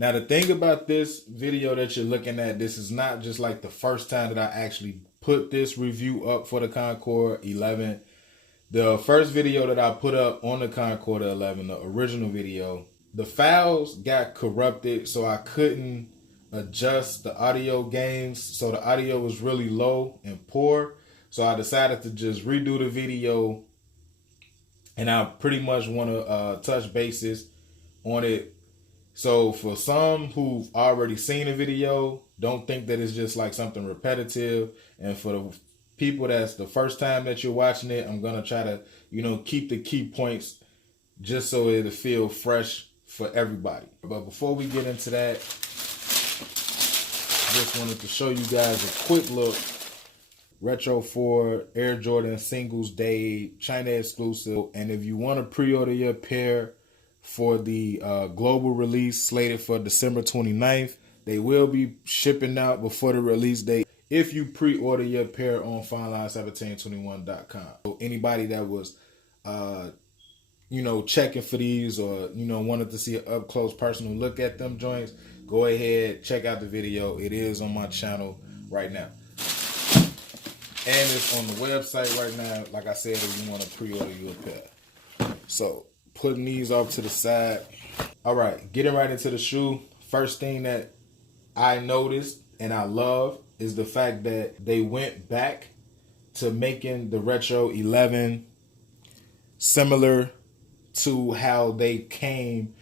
Now, the thing about this video that you're looking at, this is not just like the first time that I actually put this review up for the Concord 11. The first video that I put up on the Concord 11, the original video, the files got corrupted, so I couldn't adjust the audio gains. So the audio was really low and poor. So I decided to just redo the video, and I pretty much want to touch bases on it. So for some who've already seen the video, don't think that it's just like something repetitive. And for the people that's the first time that you're watching it, I'm going to try to, keep the key points just so it'll feel fresh for everybody. But before we get into that, just wanted to show you guys a quick look. Retro 4 Air Jordan Singles Day China exclusive. And if you want to pre-order your pair for the global release slated for December 29th, they will be shipping out before the release date if you pre-order your pair on fineline1721.com. So anybody that was checking for these or wanted to see an up close personal look at them joints, go ahead, check out the video. It is on my channel right now, and it's on the website right now. Like I said, if you want to pre-order your pair. So putting these off to the side. All right, getting right into the shoe. First thing that I noticed and I love is the fact that they went back to making the Retro 11 similar to how they came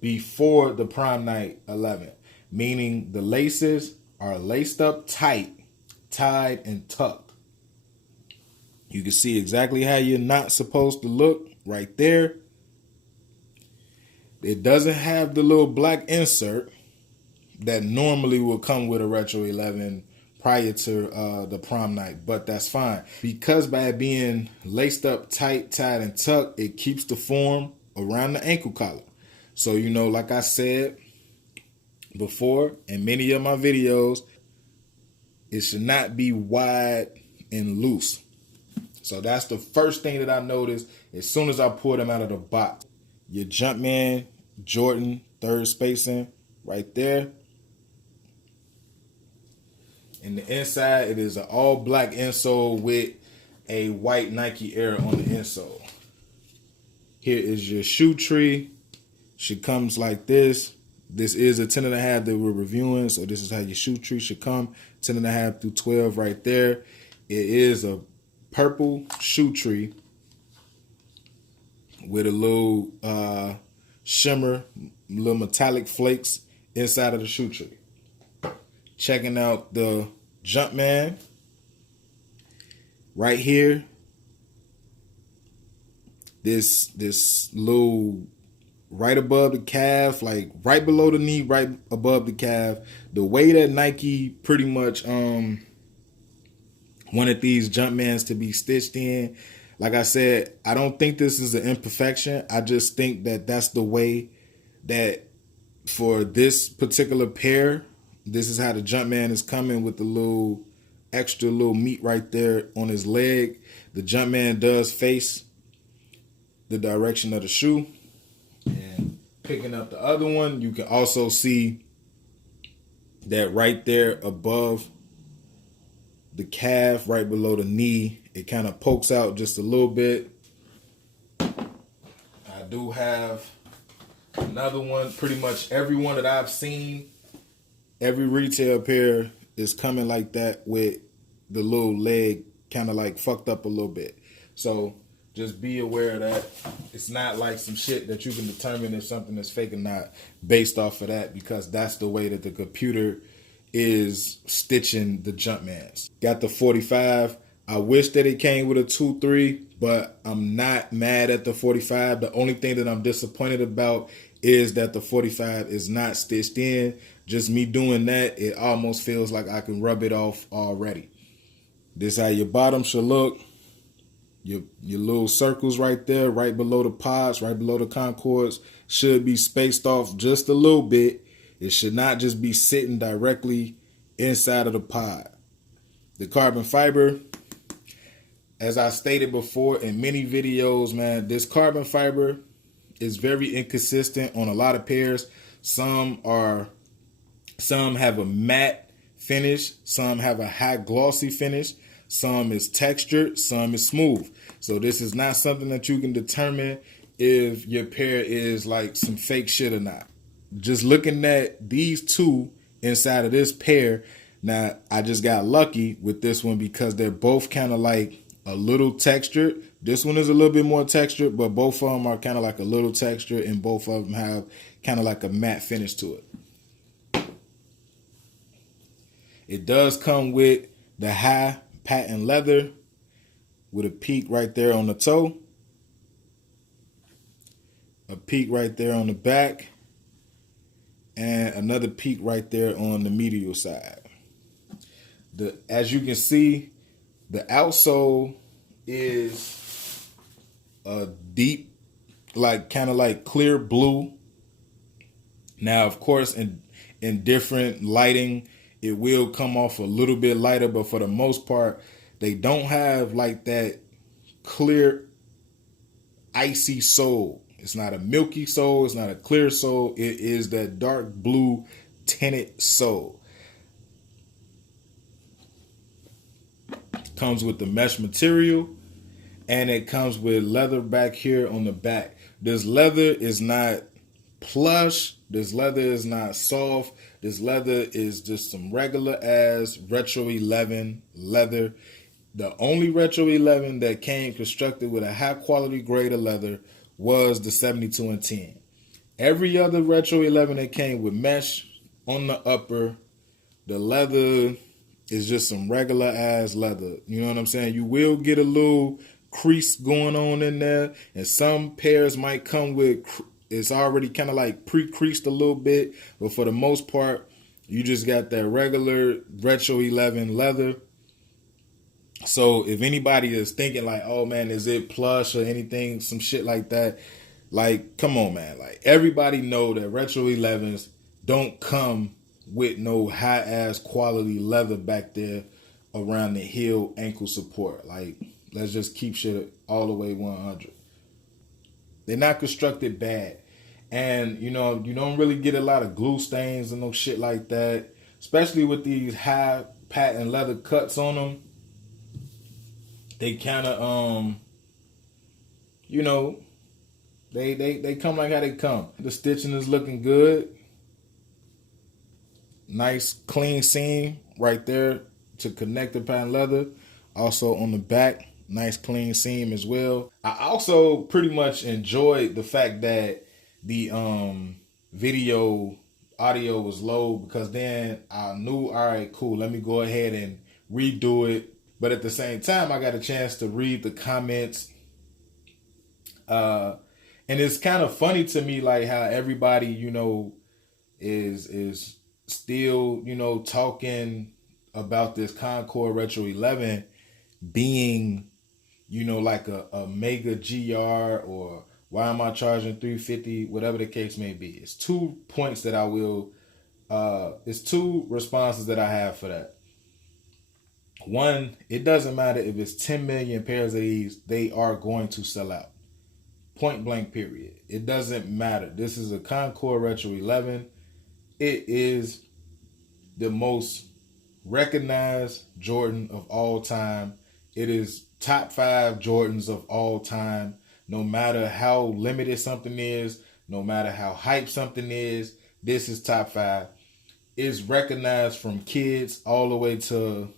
before the Prom Night 11. Meaning the laces are laced up tight, tied, and tucked. You can see exactly how you're not supposed to look right there. It doesn't have the little black insert that normally will come with a Retro 11 prior to the prom night, but that's fine. Because by being laced up tight, tied, and tucked, it keeps the form around the ankle collar. So, like I said before in many of my videos, it should not be wide and loose. So that's the first thing that I noticed as soon as I pulled them out of the box. Your Jumpman Jordan third spacing right there. In the inside, it is an all black insole with a white Nike Air on the insole. Here is your shoe tree. Should comes like this. This is a 10.5 that we're reviewing, so this is how your shoe tree should come. 10.5 through 12 right there. It is a purple shoe tree with a little shimmer, little metallic flakes inside of the shoe tree. Checking out the Jumpman right here. This little right above the calf, like right below the knee, right above the calf. The way that Nike pretty much wanted these Jumpmans to be stitched in. Like I said, I don't think this is an imperfection. I just think that that's the way that for this particular pair, this is how the Jumpman is coming with the little extra little meat right there on his leg. The Jumpman does face the direction of the shoe. And picking up the other one, you can also see that right there above the calf, right below the knee, it kind of pokes out just a little bit. I do have another one. Pretty much every one that I've seen, every retail pair is coming like that with the little leg kind of like fucked up a little bit. So just be aware of that. It's not like some shit that you can determine if something is fake or not based off of that, because that's the way that the computer is stitching the Jumpmans. Got the 45. I wish that it came with a 2-3, but I'm not mad at the 45. The only thing that I'm disappointed about is that the 45 is not stitched in. Just me doing that, it almost feels like I can rub it off already. This is how your bottom should look. Your little circles right there, right below the pods, right below the Concords, should be spaced off just a little bit. It should not just be sitting directly inside of the pod. The carbon fiber, as I stated before in many videos, man, this carbon fiber is very inconsistent on a lot of pairs. Some have a matte finish, some have a high glossy finish, some is textured, some is smooth. So this is not something that you can determine if your pair is like some fake shit or not. Just looking at these two inside of this pair, now I just got lucky with this one because they're both kind of like a little textured. This one is a little bit more textured, but both of them are kind of like a little textured, and both of them have kind of like a matte finish to it. It does come with the high patent leather with a peak right there on the toe, a peak right there on the back, and another peak right there on the medial side. As you can see, the outsole is a deep, like kind of like clear blue. Now, of course, in different lighting, it will come off a little bit lighter, but for the most part, they don't have like that clear, icy sole. It's not a milky sole. It's not a clear sole. It is that dark blue tinted sole. Comes with the mesh material, and it comes with leather back here on the back. This leather is not plush. This leather is not soft. This leather is just some regular ass Retro 11 leather. The only Retro 11 that came constructed with a high quality grade of leather was the 72 and 10. Every other Retro 11 that came with mesh on the upper, the leather is just some regular ass leather. You know what I'm saying? You will get a little crease going on in there, and some pairs might come with it's already kind of like pre-creased a little bit, but for the most part, you just got that regular Retro 11 leather. So if anybody is thinking like, oh man, is it plush or anything, some shit like that, like, come on, man. Like, everybody know that Retro 11s don't come with no high ass quality leather back there around the heel ankle support. Like, let's just keep shit all the way 100. They're not constructed bad. And, you know, you don't really get a lot of glue stains and no shit like that. Especially with these high patent leather cuts on them. They kind of, you know, they come like how they come. The stitching is looking good. Nice clean seam right there to connect the patent leather. Also on the back, nice clean seam as well. I also pretty much enjoyed the fact that the video audio was low, because then I knew, all right, cool, let me go ahead and redo it. But at the same time, I got a chance to read the comments. And it's kind of funny to me, like, how everybody, you know, is still, you know, talking about this Concord Retro 11 being, you know, like a mega GR, or why am I charging $350, whatever the case may be. It's 2 points that I will, it's 2 responses that I have for that. One, it doesn't matter if it's 10 million pairs of these, they are going to sell out. Point blank, period. It doesn't matter. This is a Concord Retro 11. It is the most recognized Jordan of all time. It is top 5 Jordans of all time. No matter how limited something is, no matter how hyped something is, this is top 5. It's recognized from kids all the way to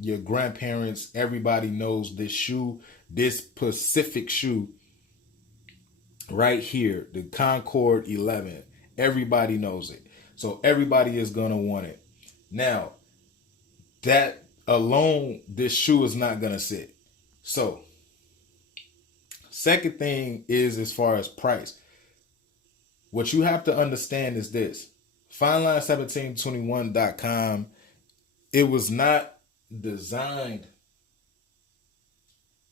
your grandparents. Everybody knows this shoe, this specific shoe right here, the Concord 11. Everybody knows it. So everybody is going to want it. Now, that alone, this shoe is not going to sit. So, second thing is, as far as price, what you have to understand is this. Fineline1721.com, it was not designed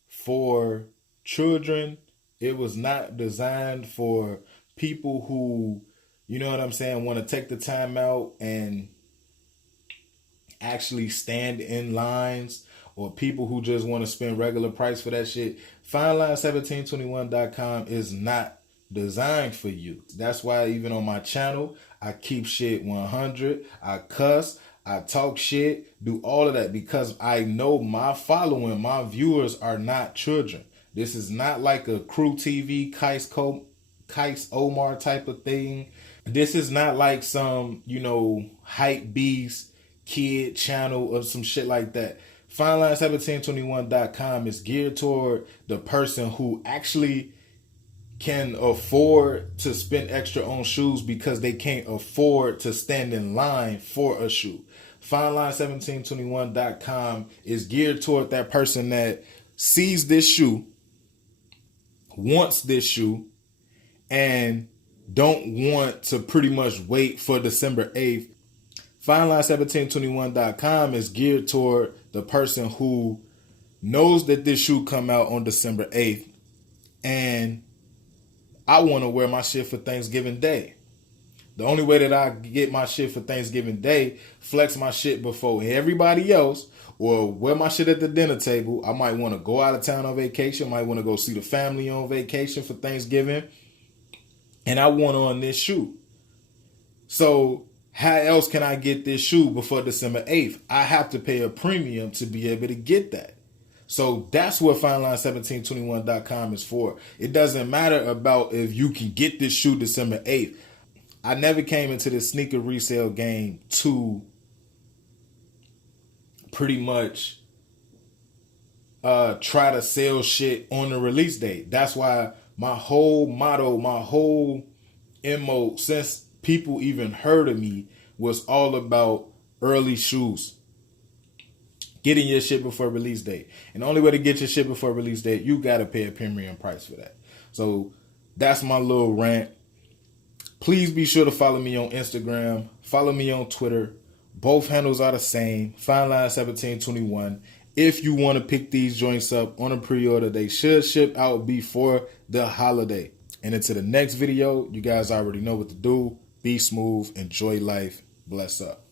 for children. It was not designed for people who, you know what I'm saying, want to take the time out and actually stand in lines, or people who just want to spend regular price for that shit. Fineline1721.com is not designed for you. That's why even on my channel, I keep shit 100. I cuss, I talk shit, do all of that because I know my following, my viewers are not children. This is not like a Crew TV, Kais Omar type of thing. This is not like some, hype beast kid channel or some shit like that. FineLine1721.com is geared toward the person who actually can afford to spend extra on shoes because they can't afford to stand in line for a shoe. FineLine1721.com is geared toward that person that sees this shoe, wants this shoe, and don't want to pretty much wait for December 8th. FineLine1721.com is geared toward the person who knows that this shoe come out on December 8th and I want to wear my shit for Thanksgiving Day. The only way that I get my shit for Thanksgiving Day, flex my shit before everybody else, or wear my shit at the dinner table. I might want to go out of town on vacation, might want to go see the family on vacation for Thanksgiving, and I want on this shoe. So how else can I get this shoe before December 8th? I have to pay a premium to be able to get that. So that's what FineLine1721.com is for. It doesn't matter about if you can get this shoe December 8th. I never came into the sneaker resale game to pretty much try to sell shit on the release date. That's why my whole motto, my whole MO, since people even heard of me, was all about early shoes. Getting your shit before release date. And the only way to get your shit before release date, you got to pay a premium price for that. So that's my little rant. Please be sure to follow me on Instagram. Follow me on Twitter. Both handles are the same. FineLine1721. If you want to pick these joints up on a pre-order, they should ship out before the holiday. And until the next video, you guys already know what to do. Be smooth. Enjoy life. Bless up.